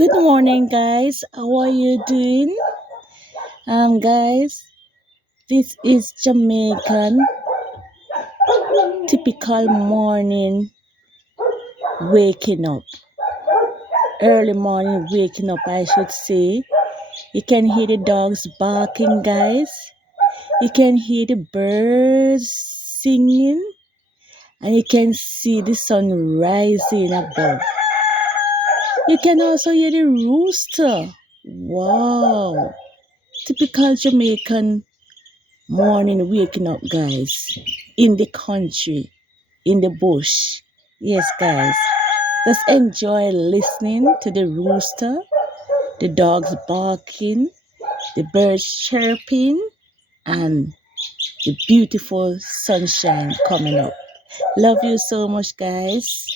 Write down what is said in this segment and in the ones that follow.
Good morning, guys. How are you doing? Guys, this is Jamaican typical morning waking up. Early morning waking up, I should say. You can hear the dogs barking, guys. You can hear the birds singing, and you can see the sun rising above. You can also hear the rooster. Wow. Typical Jamaican morning waking up, guys, in the country, in the bush. Yes, guys, just enjoy listening to the rooster, the dogs barking, the birds chirping, and the beautiful sunshine coming up. Love you so much, guys.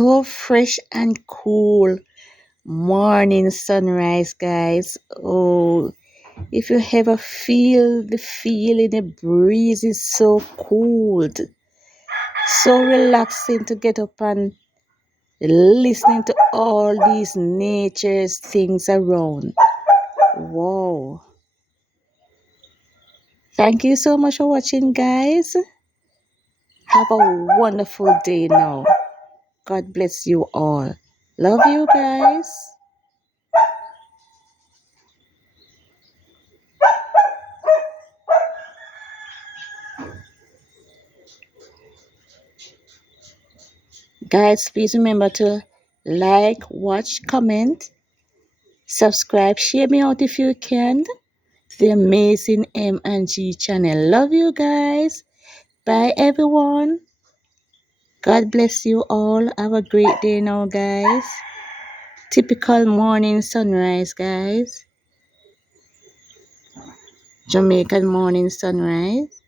so fresh and cool morning sunrise, guys. Oh, if you ever feel the feeling, the breeze is so cool, so relaxing to get up and listening to all these nature's things around. Wow. Thank you so much for watching, guys. Have a wonderful day now. God bless you all. Love you guys. Guys, please remember to like, watch, comment, subscribe, share me out if you can. The amazing M&G channel. Love you guys. Bye everyone. God bless you all. Have a great day now, guys. Typical morning sunrise, guys. Jamaican morning sunrise.